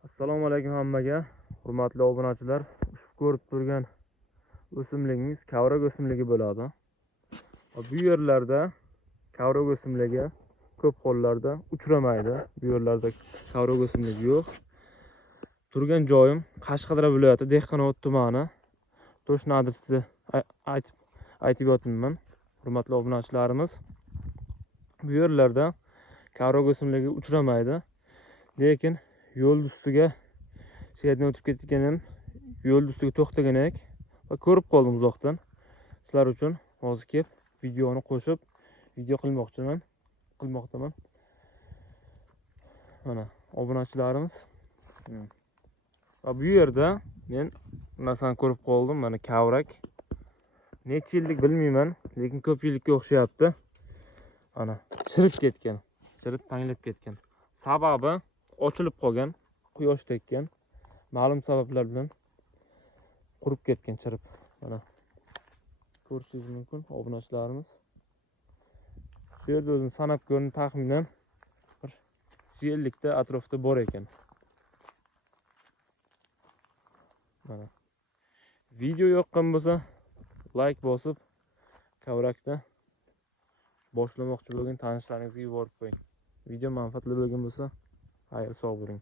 Assalomu alaykum hammaga, hurmatli obunachilar. Ko'rib turgan o'simligimiz kavrak o'simligi bo'ladi. Bu yerlarda kavrak o'simligi ko'p hollarda uchramaydi. Bu yerlarda kavrak o'simligi yo'q. Turgan joyim Qashqadaryo viloyati Dehqonobod tumani. To'shni adresini aytib o'tmayman. Hurmatli obunachilarimiz, bu yerlarda kavrak o'simligi uchramaydi. Lekin yo'l ustiga yerdan o'tib ketganim, yo'l ustiga to'xtagan edik va ko'rib qoldim uzoqdan. Sizlar uchun hozir kelib videoni qo'shib video qilmoqdaman. Mana obunachilarimiz. Va bu yerda men narsani ko'rib qoldim. Mana kavrak. Necha yillik bilmayman, lekin ko'p yillikka o'xshayapti. Ana chirib ketgan, chirib panglab ketgan. Sababi ochilib qolgan, quyosh tekkan. Ma'lum sabablar bilan qurib ketgan, chirib. Mana ko'rishingiz mumkin obunachilarimiz. Shu yerda o'zini sanab ko'rdim, taxminan bir 50 ta atrofda bor ekan. Mana video yoqqan bo'lsa like bosib kavrakda boshlamoqchi bo'lgan tanishlaringizga yuborib qo'ying. Video manfaatli bo'lgan bo'lsa xayr sog' bo'ling.